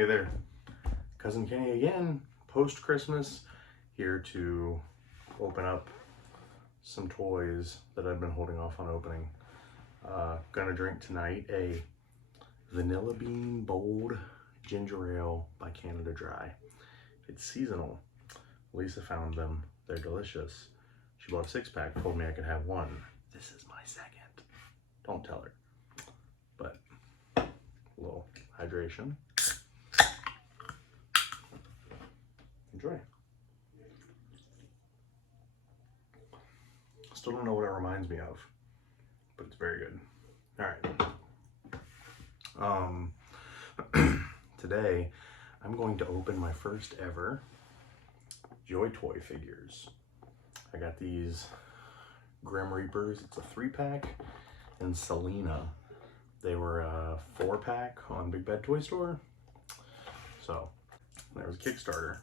Hey there, Cousin Kenny again, post-Christmas, here to open up some toys that I've been holding off on opening. Gonna drink tonight a Vanilla Bean Bold Ginger Ale by Canada Dry. It's seasonal. Lisa found them. They're delicious. She bought a 6-pack, told me I could have one. This is my second. Don't tell her. But a little hydration. Enjoy. Still don't know what it reminds me of, but it's very good. All right. Today, I'm going to open my first ever JoyToy figures. I got these Grim Reapers. It's a 3-pack, and Selena. They were a 4-pack on Big Bad Toy Store. So there was a Kickstarter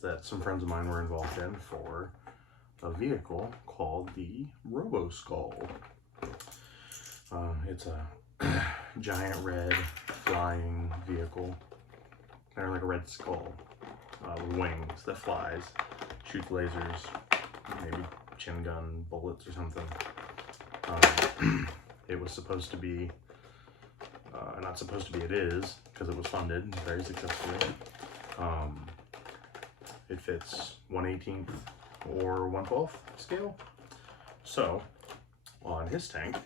that some friends of mine were involved in for a vehicle called the Roboskull. It's a giant red flying vehicle, kind of like a red skull with wings that flies, shoots lasers, maybe chin gun bullets or something. It was supposed to be, not supposed to be, it is, because it was funded very successfully. It fits 1/18 or 1/12 scale. So on his tank,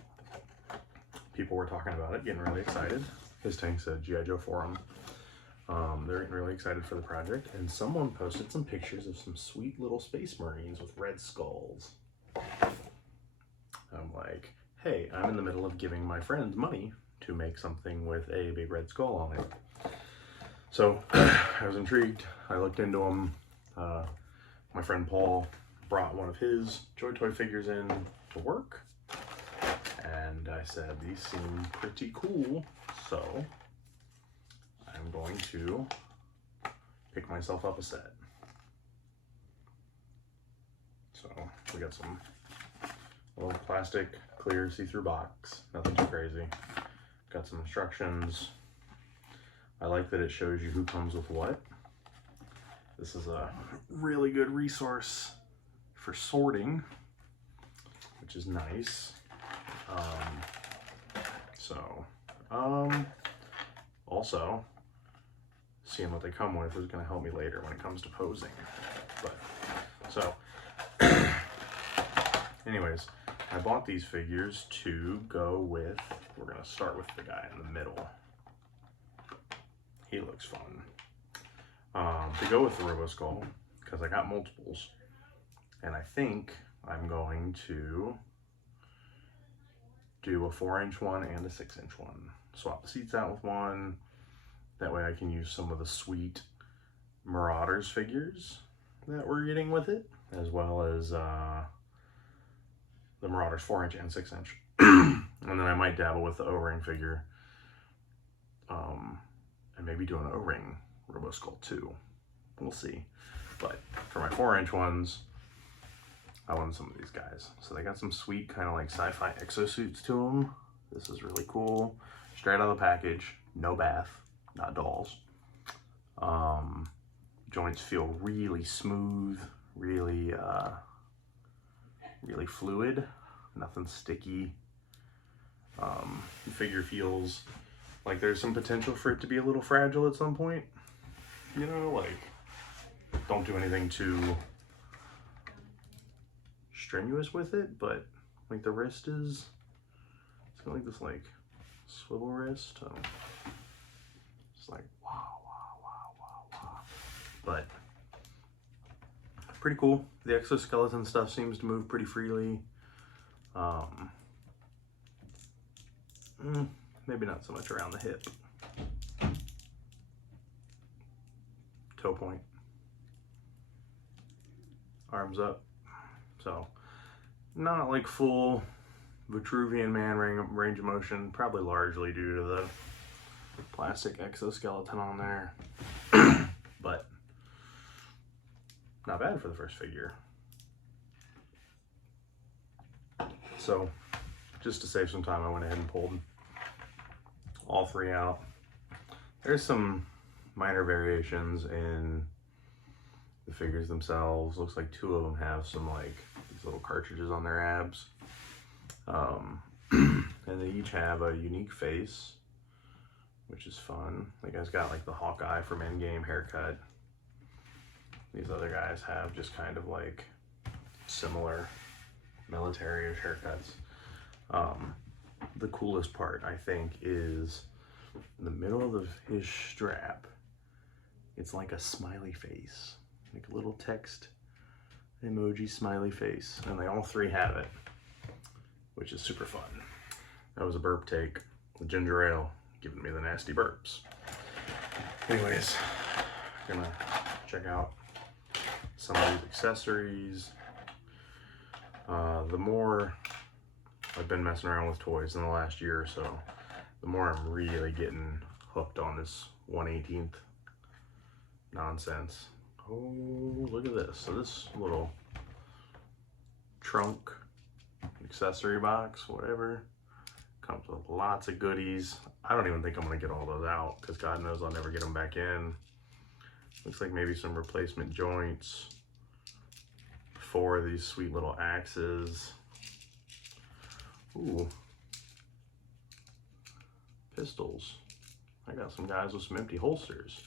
people were talking about it, getting really excited. His tank's a G.I. Joe forum. They're getting really excited for the project, and someone posted some pictures of some sweet little space marines with red skulls. I'm like, hey, I'm in the middle of giving my friends money to make something with a big red skull on it. So I was intrigued. I looked into them. My friend Paul brought one of his JoyToy figures in to work, and I said, these seem pretty cool, so I'm going to pick myself up a set. So we got some little plastic clear see-through box, nothing too crazy. Got some instructions. I like that it shows you who comes with what. This is a really good resource for sorting, which is nice. Also, seeing what they come with is going to help me later when it comes to posing. But so, anyways, I bought these figures to go with. We're going to start with the guy in the middle. He looks fun. To go with the Roboskull, because I got multiples, and I think I'm going to do a 4-inch one and a 6-inch one. Swap the seats out with one. That way I can use some of the sweet Marauders figures that we're getting with it, as well as the Marauders 4-inch and 6-inch. And then I might dabble with the O-ring figure, and maybe do an O-ring Roboskull too. We'll see. But for my 4-inch ones, I wanted some of these guys. So they got some sweet kind of like sci-fi exosuits to them. This is really cool. Straight out of the package, no bath, not dolls. Joints feel really smooth, really fluid, nothing sticky. The figure feels like there's some potential for it to be a little fragile at some point. You know, like, don't do anything too strenuous with it, but like the wrist is, it's got like this like swivel wrist. It's like wow. But pretty cool. The exoskeleton stuff seems to move pretty freely. Maybe not so much around the hip. Toe point. Arms up. So not like full Vitruvian Man range of motion, probably largely due to the plastic exoskeleton on there. But not bad for the first figure. So just to save some time, I went ahead and pulled all three out. There's some minor variations in the figures themselves. Looks like 2 of them have some like these little cartridges on their abs. And they each have a unique face, which is fun. The guy's got like the Hawkeye from Endgame haircut. These other guys have just kind of like similar military-ish haircuts. The coolest part, I think, is in the middle of his strap, it's like a smiley face, like a little text emoji smiley face, and they all 3 have it, which is super fun. That was a burp take. The ginger ale giving me the nasty burps. Anyways, gonna check out some of these accessories. The more I've been messing around with toys in the last year or so, the more I'm really getting hooked on this 1/18 nonsense. Oh, look at this. So this little trunk accessory box, whatever, comes with lots of goodies. I don't even think I'm gonna get all those out because God knows I'll never get them back in. Looks like maybe some replacement joints for these sweet little axes. Ooh, pistols. I got some guys with some empty holsters.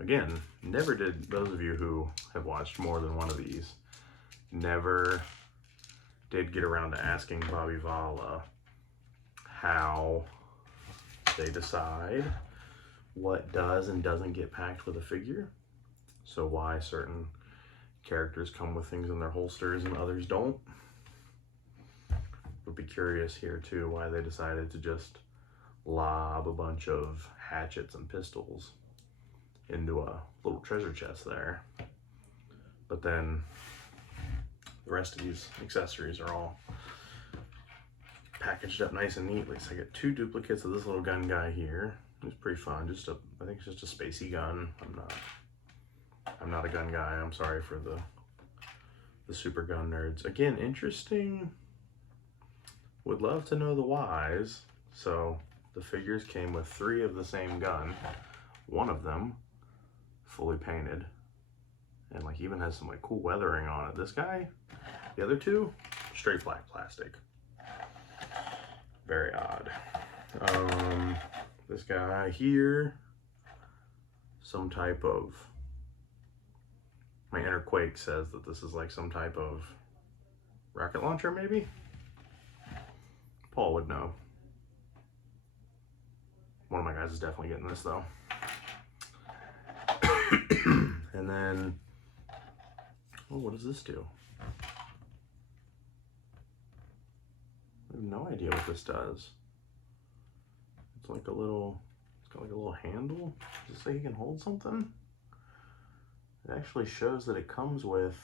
Again, never did, those of you who have watched more than one of these, never did get around to asking Bobby Vala how they decide what does and doesn't get packed with a figure. So why certain characters come with things in their holsters and others don't. Would be curious here too why they decided to just lob a bunch of hatchets and pistols into a little treasure chest there. But then the rest of these accessories are all packaged up nice and neatly. So I get 2 duplicates of this little gun guy here. It's pretty fun. I think it's just a spacey gun. I'm not a gun guy. I'm sorry for the super gun nerds. Again, interesting. Would love to know the whys. So the figures came with 3 of the same gun. One of them fully painted and like even has some like cool weathering on it. This guy, the other 2, straight black plastic. Very odd. This guy here, some type of, my inner Quake says that this is like some type of rocket launcher maybe? Paul would know. One of my guys is definitely getting this though. And then, oh, what does this do? I have no idea what this does. It's like a little, it's got like a little handle. Does it say you can hold something? It actually shows that it comes with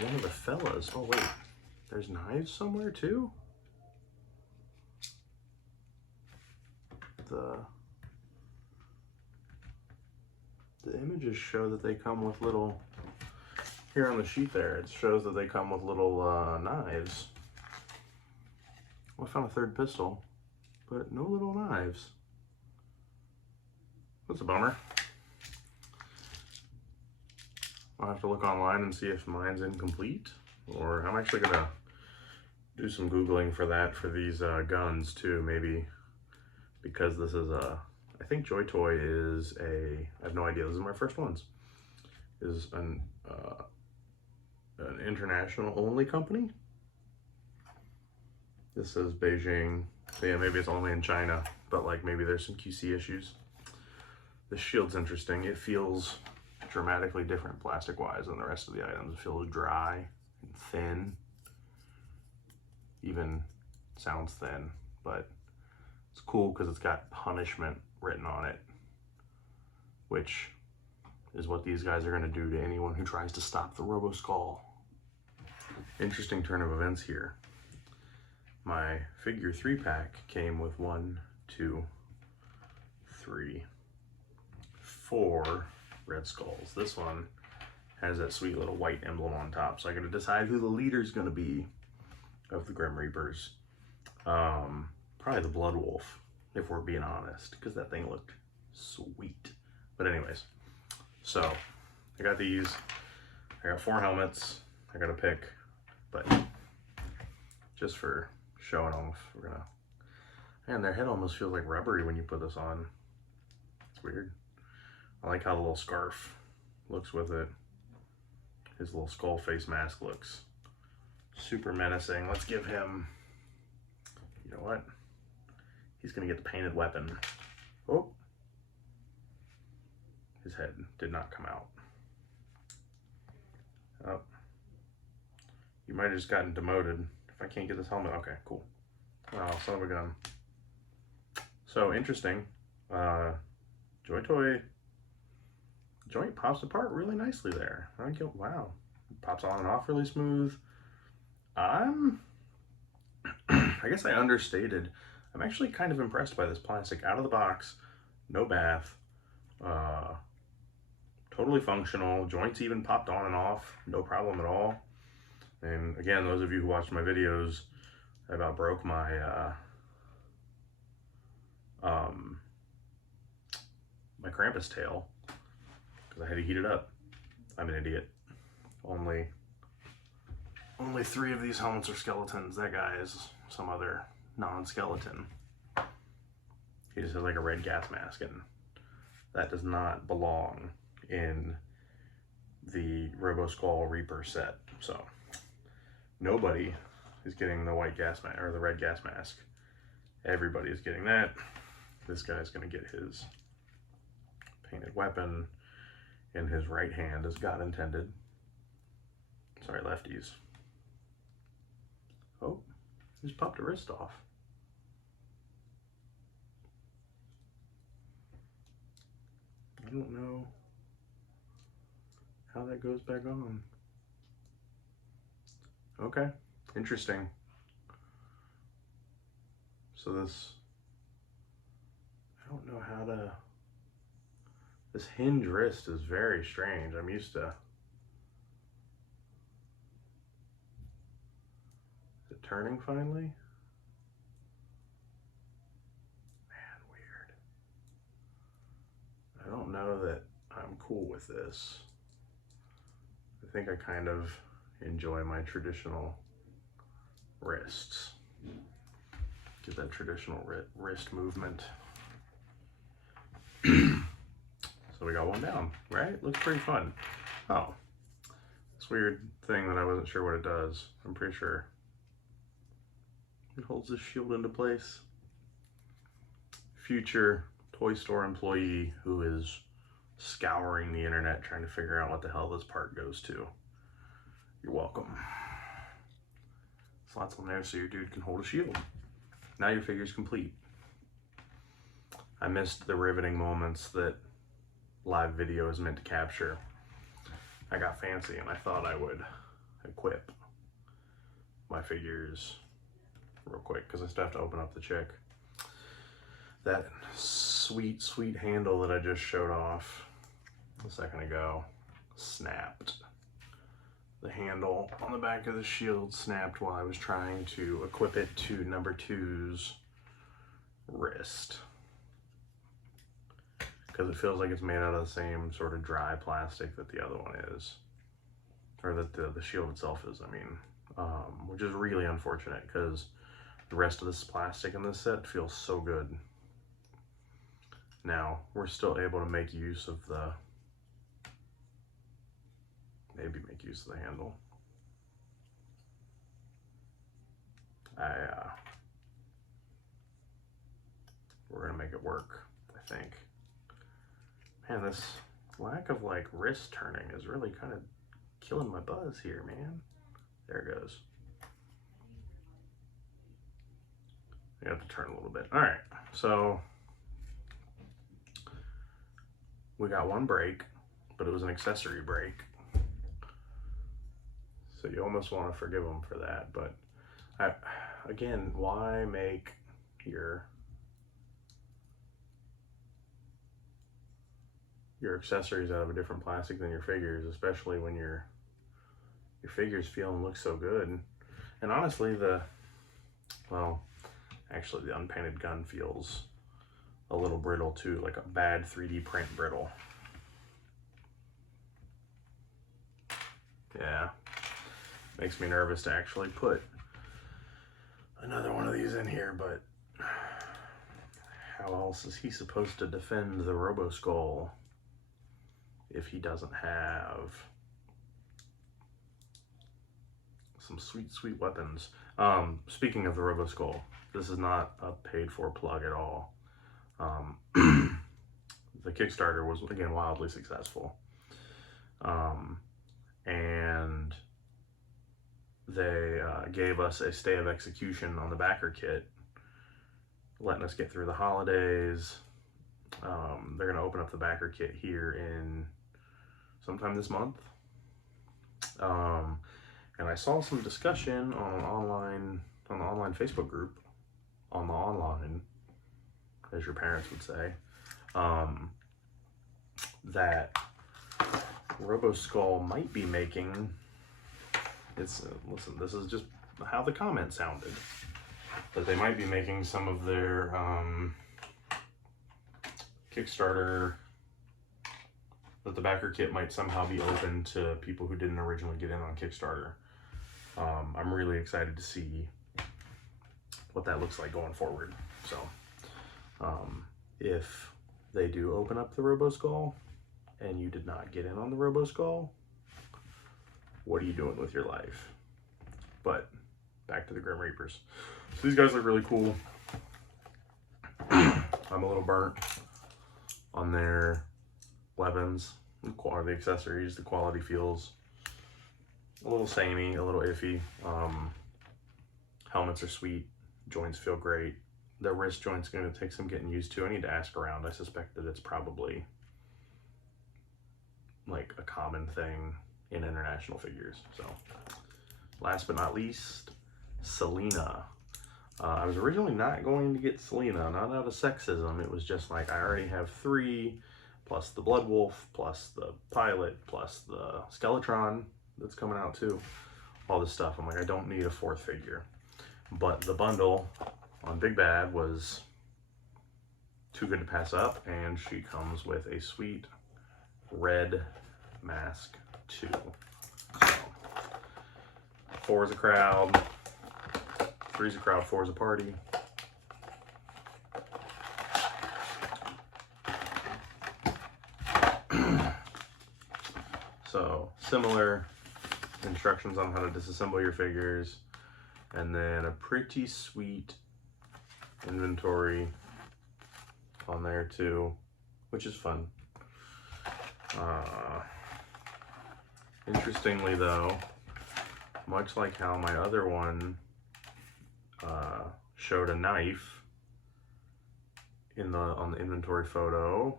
one of the fellas. Oh wait, there's knives somewhere too? The images show that they come with little, here on the sheet there, it shows that they come with little knives. Well, I found a 3rd pistol, but no little knives. That's a bummer. I'll have to look online and see if mine's incomplete, or I'm actually gonna do some Googling for that for these guns too, maybe, because this is a, I think JoyToy is a, I have no idea, this is my first ones, is an international only company. This says Beijing, so yeah, maybe it's only in China, but like maybe there's some QC issues. This shield's interesting. It feels dramatically different plastic wise than the rest of the items. It feels dry and thin, even sounds thin, but it's cool because it's got punishment written on it, which is what these guys are going to do to anyone who tries to stop the Roboskull. Interesting turn of events here. My figure 3-pack came with 1, 2, 3, 4 Red Skulls. This one has that sweet little white emblem on top, so I gotta decide who the leader's gonna be of the Grim Reapers. Probably the Blood Wolf if we're being honest, because that thing looked sweet. But anyways, so I got these. I got 4 helmets. I got to pick, but just for showing off, we're gonna. Man, their head almost feels like rubbery when you put this on. It's weird. I like how the little scarf looks with it. His little skull face mask looks super menacing. Let's give him, you know what? He's gonna get the painted weapon. Oh, his head did not come out. Oh, you might have just gotten demoted. If I can't get this helmet, okay, cool. Oh, son of a gun. So interesting. JoyToy joint pops apart really nicely there. Wow, pops on and off really smooth. I guess I understated. I'm actually kind of impressed by this plastic. Out of the box, no bath, totally functional. Joints even popped on and off, no problem at all. And again, those of you who watched my videos, I about broke my my Krampus tail because I had to heat it up. I'm an idiot. Only 3 of these helmets are skeletons. That guy is some other non-skeleton. He just has like a red gas mask, and that does not belong in the Roboskull Reaper set. So nobody is getting the white gas mask or the red gas mask. Everybody is getting that. This guy's gonna get his painted weapon in his right hand as God intended. Sorry, lefties. Oh, he just popped a wrist off. I don't know how that goes back on. Okay, interesting. So this, I don't know how to, this hinge wrist is very strange. I'm used to, is it turning finally? Man, weird. I don't know that I'm cool with this. I think I kind of enjoy my traditional wrists. Get that traditional wrist movement. So we got one down, right? Looks pretty fun. Oh, this weird thing that I wasn't sure what it does. I'm pretty sure it holds this shield into place. Future toy store employee who is scouring the internet trying to figure out what the hell this part goes to. You're welcome. Slots on there so your dude can hold a shield. Now your figure's complete. I missed the riveting moments that live video is meant to capture. I got fancy and I thought I would equip my figures real quick because I still have to open up the chick. That sweet, sweet handle that I just showed off a second ago snapped. The handle on the back of the shield snapped while I was trying to equip it to number 2's wrist. Because it feels like it's made out of the same sort of dry plastic that the other one is. Or that the shield itself is, I mean. Which is really unfortunate because the rest of this plastic in this set feels so good. Now, we're still able to make use of the, maybe make use of the handle. We're gonna make it work, I think. Man, this lack of like wrist turning is really kind of killing my buzz here, man. There it goes. I have to turn a little bit. All right, so we got one break, but it was an accessory break. So you almost want to forgive them for that, but again, why make your accessories out of a different plastic than your figures, especially when your figures feel and look so good. And honestly, actually the unpainted gun feels a little brittle too, like a bad 3D print brittle. Yeah, makes me nervous to actually put another one of these in here, but how else is he supposed to defend the Roboskull if he doesn't have some sweet, sweet weapons? Speaking of the Roboskull, this is not a paid-for plug at all. The Kickstarter was, again, wildly successful. And they gave us a stay of execution on the backer kit, letting us get through the holidays. They're going to open up the backer kit here in sometime this month. And I saw some discussion on the online Facebook group, on the online, as your parents would say, that Roboskull might be making, listen, this is just how the comment sounded, that they might be making some of their Kickstarter, that the backer kit might somehow be open to people who didn't originally get in on Kickstarter. I'm really excited to see what that looks like going forward. So if they do open up the Roboskull and you did not get in on the Roboskull, what are you doing with your life? But back to the Grim Reapers. So these guys look really cool. I'm a little burnt on their weapons, or the accessories. The quality feels a little samey, a little iffy. Helmets are sweet. Joints feel great. The wrist joint's going to take some getting used to. I need to ask around. I suspect that it's probably like a common thing in international figures. So last but not least, Selena. I was originally not going to get Selena, not out of sexism. It was just like, I already have 3, plus the Blood Wolf, plus the Pilot, plus the Skeletron that's coming out too. All this stuff. I'm like, I don't need a 4th figure. But the bundle on Big Bad was too good to pass up, and she comes with a sweet red mask too. So 4 is a crowd, 3 is a crowd, 4 is a party. So similar instructions on how to disassemble your figures, and then a pretty sweet inventory on there too, which is fun. Interestingly though, much like how my other one showed a knife on the inventory photo,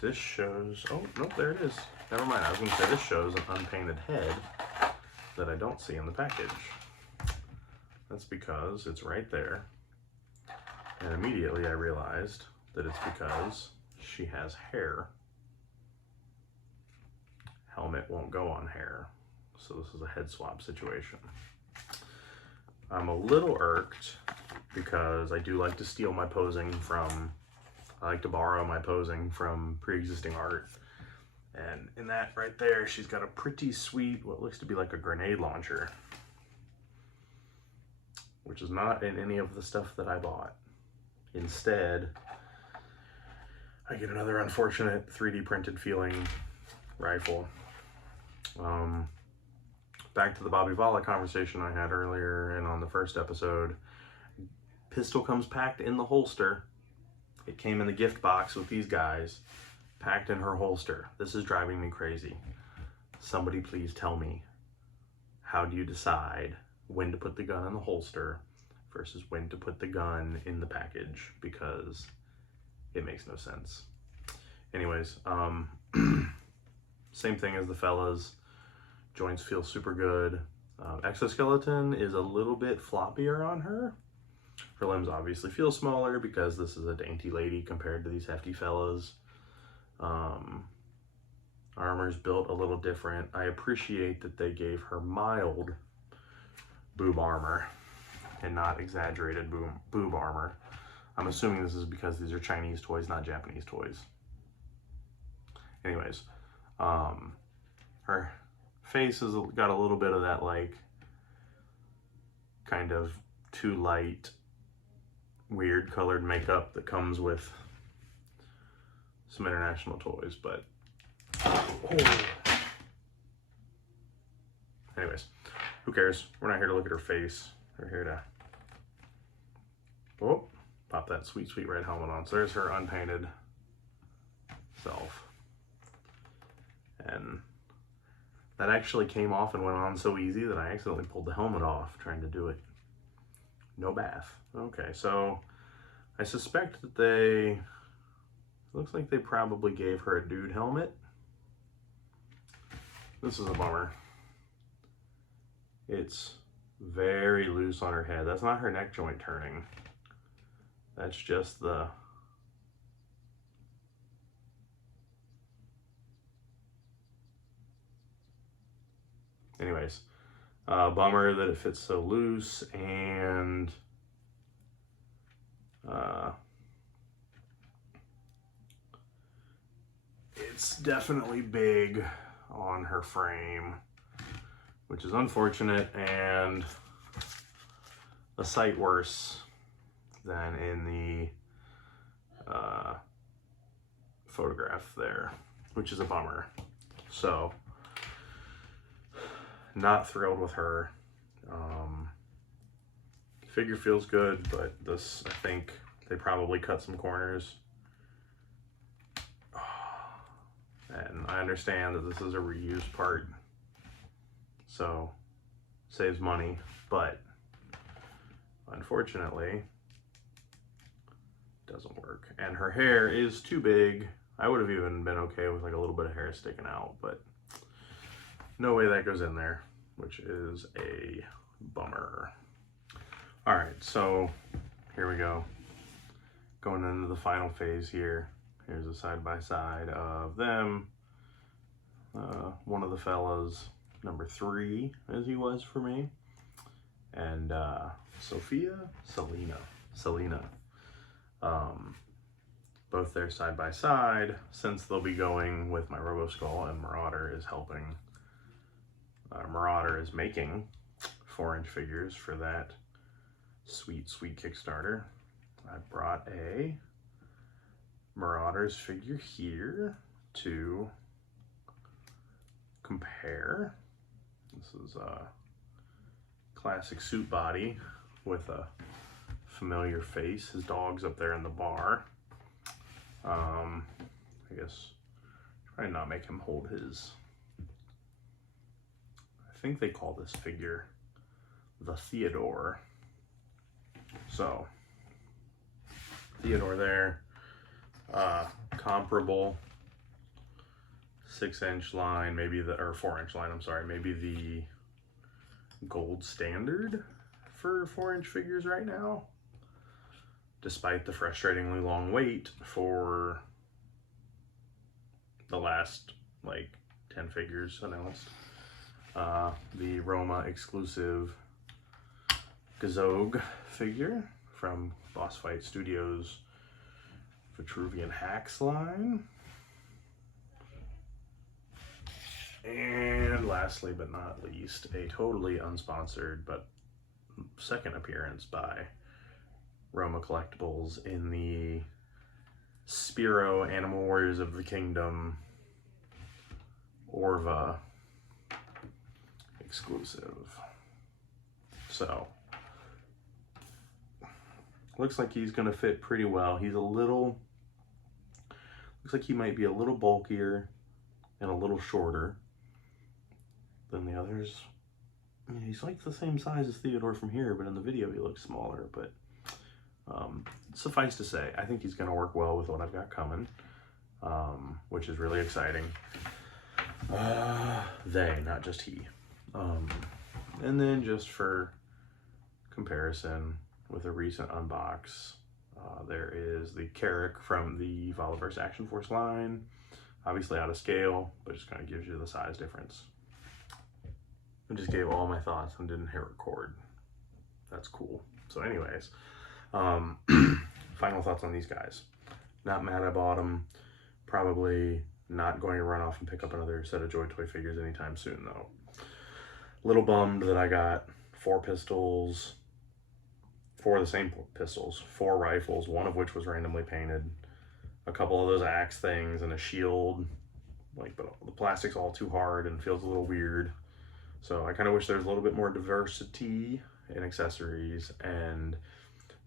this shows, oh nope, there it is. Never mind, I was gonna say this shows an unpainted head that I don't see in the package. That's because it's right there. And immediately I realized that it's because she has hair. Helmet won't go on hair. So this is a head swap situation. I'm a little irked because I do like to steal my posing from, I like to borrow my posing from pre-existing art. And in that right there, she's got a pretty sweet, what looks to be like a grenade launcher, which is not in any of the stuff that I bought. Instead, I get another unfortunate 3D printed feeling rifle. Back to the Bobby Vala conversation I had earlier and on the first episode, pistol comes packed in the holster. It came in the gift box with these guys, packed in her holster. This is driving me crazy. Somebody please tell me, how do you decide when to put the gun in the holster versus when to put the gun in the package? Because it makes no sense. Anyways, same thing as the fellas. Joints feel super good. Exoskeleton is a little bit floppier on her. Her limbs obviously feel smaller because this is a dainty lady compared to these hefty fellas. Armor's built a little different. I appreciate that they gave her mild boob armor and not exaggerated boob armor. I'm assuming this is because these are Chinese toys, not Japanese toys. Anyways, her face has got a little bit of that, like, kind of too light, weird colored makeup that comes with some international toys, but anyways, who cares? We're not here to look at her face. We're here to pop that sweet, sweet red helmet on. So there's her unpainted self. And that actually came off and went on so easy that I accidentally pulled the helmet off trying to do it. No bath. Okay, so I suspect that looks like they probably gave her a dude helmet. This is a bummer. It's very loose on her head. That's not her neck joint turning. That's just the... Anyways, bummer that it fits so loose, and it's definitely big on her frame, which is unfortunate and a sight worse than in the photograph there, which is a bummer. So, not thrilled with her. Figure feels good, but this, I think they probably cut some corners. And I understand that this is a reused part, so saves money, but unfortunately doesn't work. And her hair is too big. I would have even been okay with like a little bit of hair sticking out, but no way that goes in there, which is a bummer. All right, so here we go. Going into the final phase here. Here's a side-by-side of them. One of the fellas, number 3, as he was for me. And Selena. Both there side-by-side, since they'll be going with my Roboskull, and Marauder is helping. Marauder is making 4-inch figures for that sweet, sweet Kickstarter. I brought a Marauder's figure here to compare. This is a classic suit body with a familiar face. His dog's up there in the bar. I guess try and not make him hold his... I think they call this figure the Theodore. So, Theodore there, comparable 6-inch line, maybe or 4-inch line, I'm sorry, maybe the gold standard for 4-inch figures right now, despite the frustratingly long wait for the last, like, 10 figures announced. The Roma exclusive Gazog figure from Boss Fight Studios Vitruvian Hacks line. And lastly but not least, a totally unsponsored but second appearance by Roma Collectibles in the Spiro Animal Warriors of the Kingdom Orva exclusive. So, looks like he's gonna fit pretty well. He's looks like he might be a little bulkier and a little shorter than the others. I mean, he's like the same size as Theodore from here, but in the video he looks smaller. But suffice to say, I think he's gonna work well with what I've got coming, which is really exciting. They, not just he. And then just for comparison, with a recent unbox, there is the Carrick from the Voliverse Action Force line. Obviously out of scale, but just kind of gives you the size difference. I just gave all my thoughts and didn't hit record. That's cool. So anyways, final thoughts on these guys. Not mad I bought them. Probably not going to run off and pick up another set of JoyToy figures anytime soon, though. Little bummed that I got 4 pistols, 4 of the same pistols, 4 rifles, one of which was randomly painted, a couple of those axe things, and a shield. Like, but the plastic's all too hard and feels a little weird. So I kind of wish there was a little bit more diversity in accessories and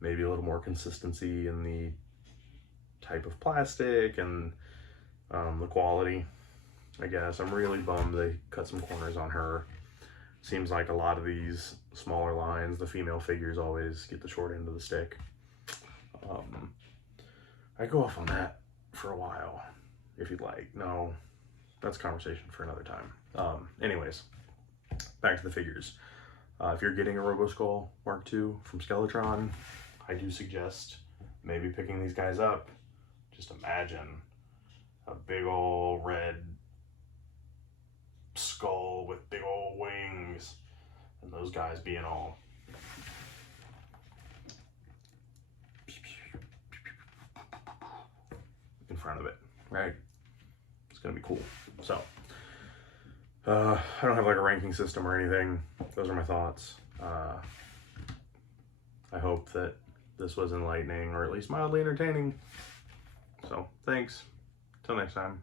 maybe a little more consistency in the type of plastic and the quality, I guess. I'm really bummed they cut some corners on her. Seems like a lot of these smaller lines, the female figures always get the short end of the stick. I go off on that for a while, if you'd like. No, that's a conversation for another time. Anyways, back to the figures. If you're getting a Roboskull Mk2 from Skeletron, I do suggest maybe picking these guys up. Just imagine a big old red skull with big old wings, and those guys being all in front of it, right? It's gonna be cool. So I don't have like a ranking system or anything. Those are my thoughts. I hope that this was enlightening or at least mildly entertaining. So thanks. Till next time.